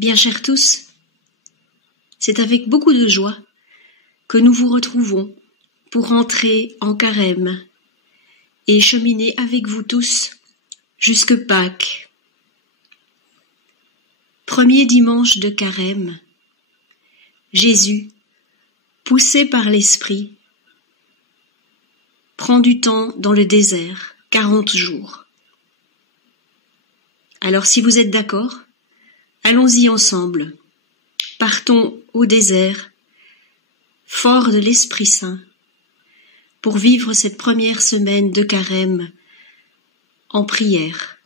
Bien chers tous, c'est avec beaucoup de joie que nous vous retrouvons pour entrer en carême et cheminer avec vous tous jusque Pâques. Premier dimanche de carême, Jésus, poussé par l'Esprit, prend du temps dans le désert, 40 jours. Alors si vous êtes d'accord, allons-y ensemble. Partons au désert, forts de l'Esprit Saint, pour vivre cette première semaine de carême en prière.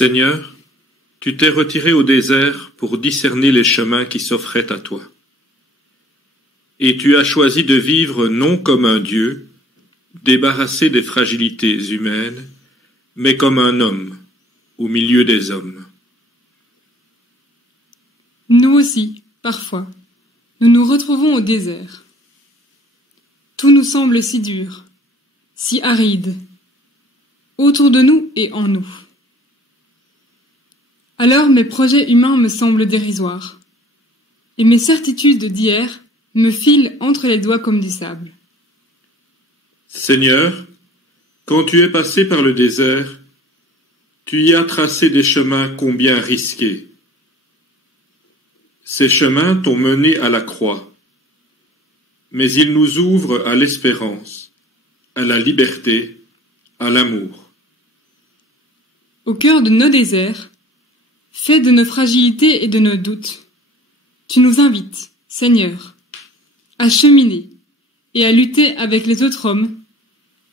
Seigneur, tu t'es retiré au désert pour discerner les chemins qui s'offraient à toi. Et tu as choisi de vivre non comme un Dieu, débarrassé des fragilités humaines, mais comme un homme, au milieu des hommes. Nous aussi, parfois, nous nous retrouvons au désert. Tout nous semble si dur, si aride, autour de nous et en nous. Alors mes projets humains me semblent dérisoires, et mes certitudes d'hier me filent entre les doigts comme du sable. Seigneur, quand tu es passé par le désert, tu y as tracé des chemins combien risqués. Ces chemins t'ont mené à la croix, mais ils nous ouvrent à l'espérance, à la liberté, à l'amour. Au cœur de nos déserts, fait de nos fragilités et de nos doutes, tu nous invites, Seigneur, à cheminer et à lutter avec les autres hommes,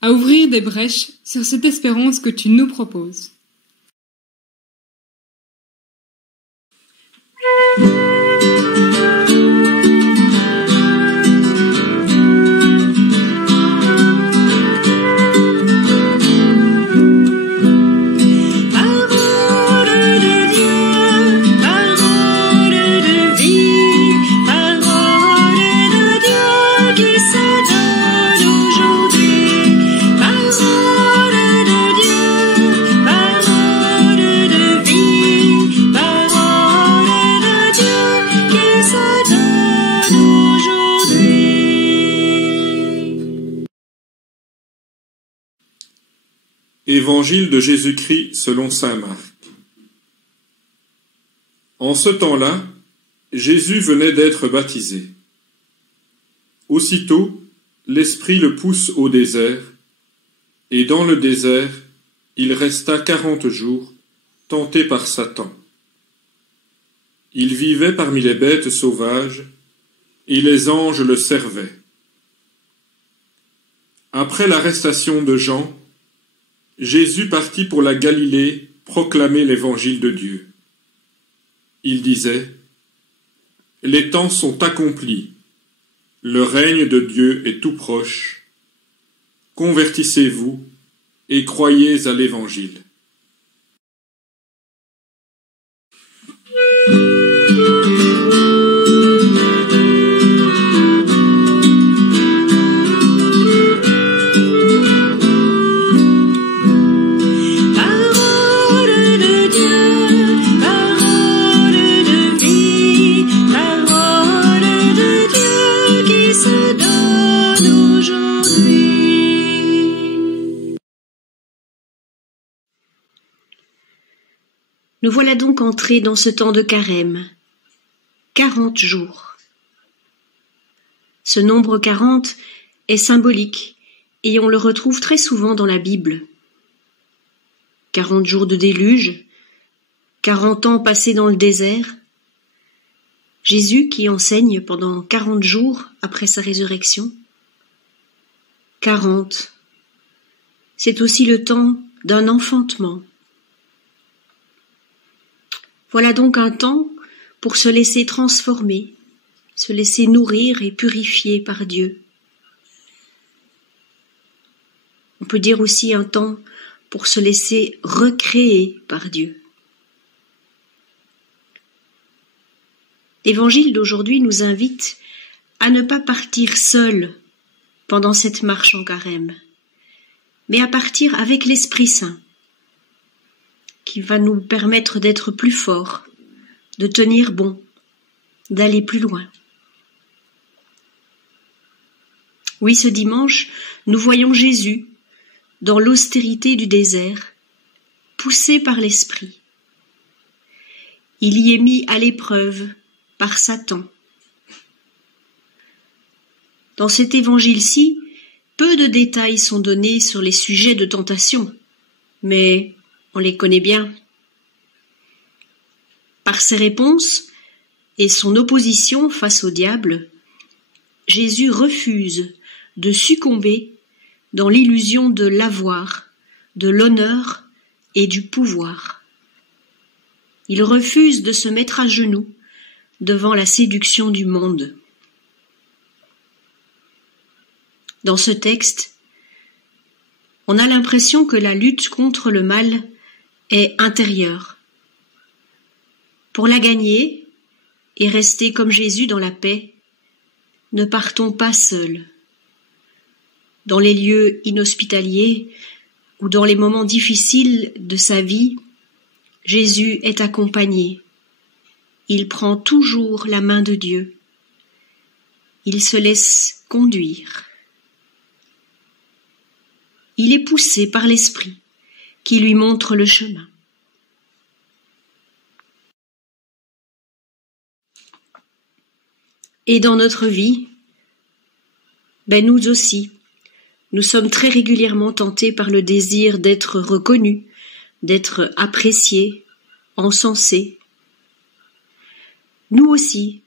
à ouvrir des brèches sur cette espérance que tu nous proposes. Parole de Dieu, Évangile de Jésus-Christ selon saint Marc. En ce temps-là, Jésus venait d'être baptisé. Aussitôt, l'Esprit le pousse au désert, et dans le désert, il resta 40 jours, tenté par Satan. Il vivait parmi les bêtes sauvages, et les anges le servaient. Après l'arrestation de Jean, Jésus partit pour la Galilée proclamer l'évangile de Dieu. Il disait : « Les temps sont accomplis, le règne de Dieu est tout proche. Convertissez-vous et croyez à l'évangile. » Nous voilà donc entrés dans ce temps de carême, 40 jours. Ce nombre 40 est symbolique et on le retrouve très souvent dans la Bible. 40 jours de déluge, 40 ans passés dans le désert, Jésus qui enseigne pendant 40 jours après sa résurrection. 40, c'est aussi le temps d'un enfantement. Voilà donc un temps pour se laisser transformer, se laisser nourrir et purifier par Dieu. On peut dire aussi un temps pour se laisser recréer par Dieu. L'Évangile d'aujourd'hui nous invite à ne pas partir seul pendant cette marche en carême, mais à partir avec l'Esprit Saint, qui va nous permettre d'être plus forts, de tenir bon, d'aller plus loin. Oui, ce dimanche, nous voyons Jésus, dans l'austérité du désert, poussé par l'Esprit. Il y est mis à l'épreuve par Satan. Dans cet évangile-ci, peu de détails sont donnés sur les sujets de tentation, mais on les connaît bien. Par ses réponses et son opposition face au diable, Jésus refuse de succomber dans l'illusion de l'avoir, de l'honneur et du pouvoir. Il refuse de se mettre à genoux devant la séduction du monde. Dans ce texte, on a l'impression que la lutte contre le mal est intérieure. Pour la gagner et rester comme Jésus dans la paix, ne partons pas seuls. Dans les lieux inhospitaliers ou dans les moments difficiles de sa vie, Jésus est accompagné. Il prend toujours la main de Dieu. Il se laisse conduire. Il est poussé par l'Esprit qui lui montre le chemin. Et dans notre vie, nous aussi, nous sommes très régulièrement tentés par le désir d'être reconnus, d'être appréciés, encensés. Nous aussi,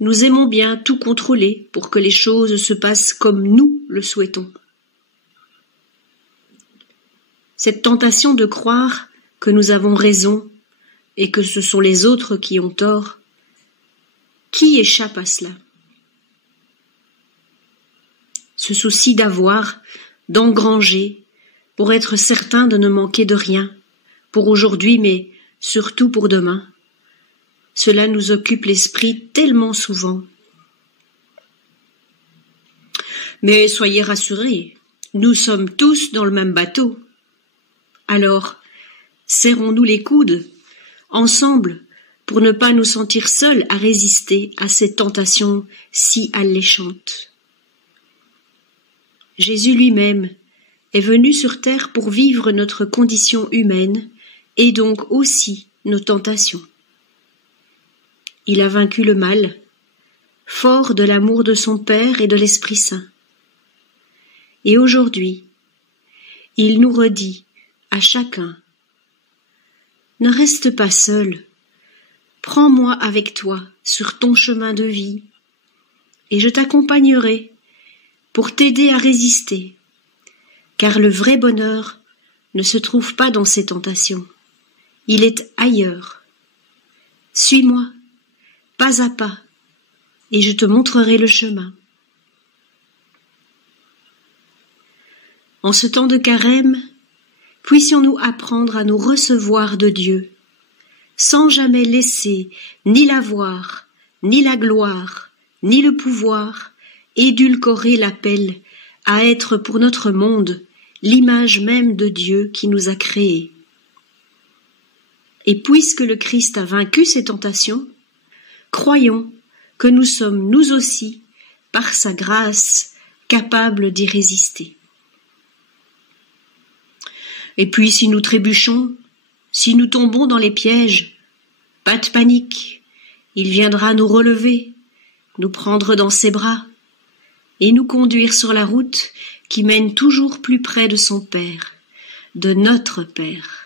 nous aimons bien tout contrôler pour que les choses se passent comme nous le souhaitons. Cette tentation de croire que nous avons raison et que ce sont les autres qui ont tort, qui échappe à cela? Ce souci d'avoir, d'engranger, pour être certain de ne manquer de rien, pour aujourd'hui mais surtout pour demain, cela nous occupe l'esprit tellement souvent. Mais soyez rassurés, nous sommes tous dans le même bateau. Alors, serrons-nous les coudes, ensemble, pour ne pas nous sentir seuls à résister à cette tentation si alléchante. Jésus lui-même est venu sur terre pour vivre notre condition humaine et donc aussi nos tentations. Il a vaincu le mal, fort de l'amour de son Père et de l'Esprit Saint. Et aujourd'hui, il nous redit à chacun: ne reste pas seul, prends-moi avec toi sur ton chemin de vie, et je t'accompagnerai pour t'aider à résister, car le vrai bonheur ne se trouve pas dans ces tentations, il est ailleurs. Suis-moi, pas à pas, et je te montrerai le chemin. En ce temps de carême, puissions-nous apprendre à nous recevoir de Dieu, sans jamais laisser ni l'avoir, ni la gloire, ni le pouvoir édulcorer l'appel à être pour notre monde l'image même de Dieu qui nous a créés. Et puisque le Christ a vaincu ces tentations, croyons que nous sommes nous aussi, par sa grâce, capables d'y résister. Et puis si nous trébuchons, si nous tombons dans les pièges, pas de panique, il viendra nous relever, nous prendre dans ses bras et nous conduire sur la route qui mène toujours plus près de son Père, de notre Père.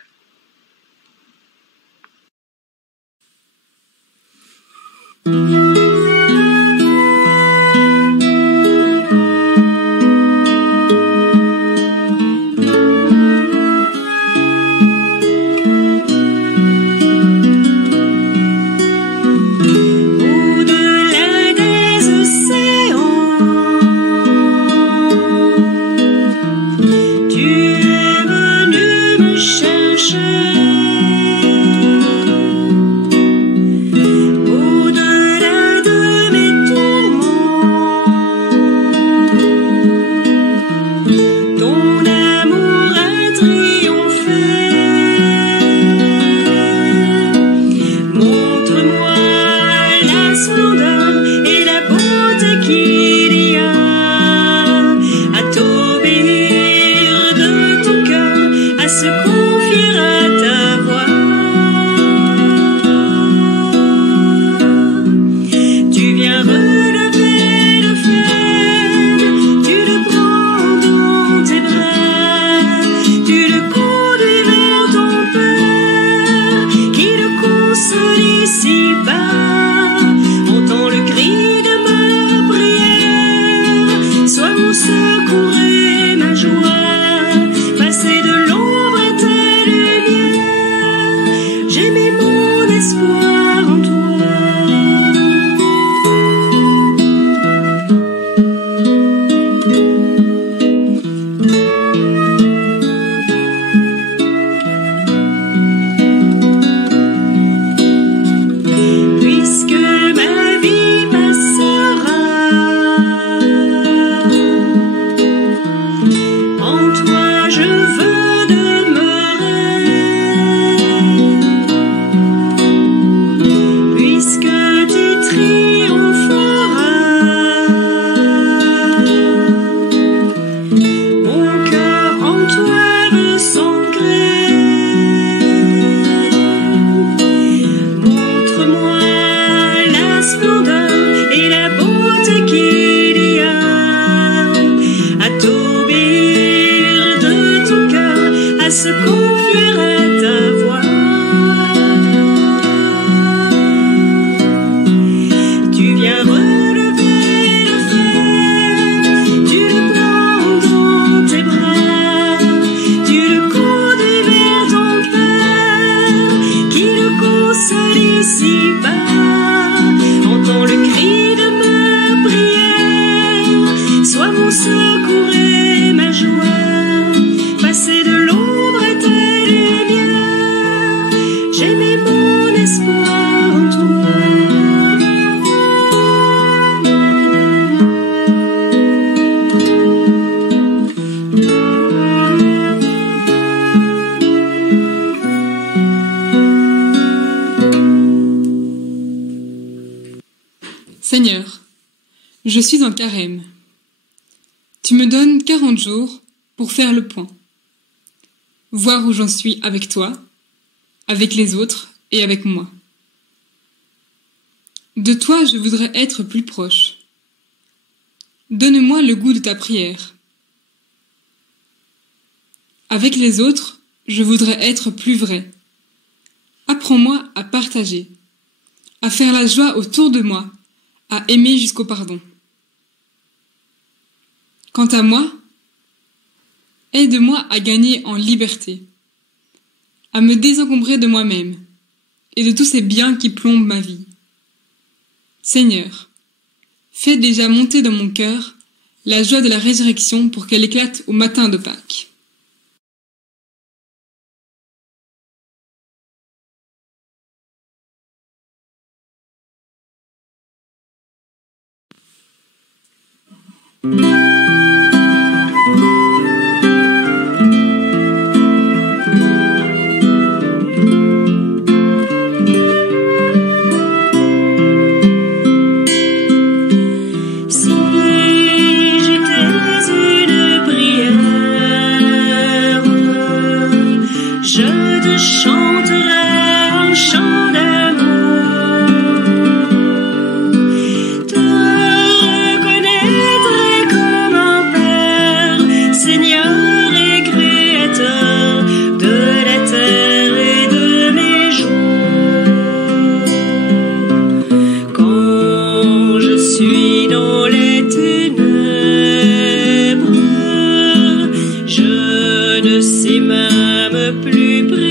Seigneur, je suis en carême. Tu me donnes 40 jours pour faire le point. Voir où j'en suis avec toi, avec les autres et avec moi. De toi, je voudrais être plus proche. Donne-moi le goût de ta prière. Avec les autres, je voudrais être plus vrai. Apprends-moi à partager, à faire la joie autour de moi, à aimer jusqu'au pardon. Quant à moi, aide-moi à gagner en liberté, à me désencombrer de moi-même et de tous ces biens qui plombent ma vie. Seigneur, fais déjà monter dans mon cœur la joie de la résurrection pour qu'elle éclate au matin de Pâques. Je ne sais même plus prier.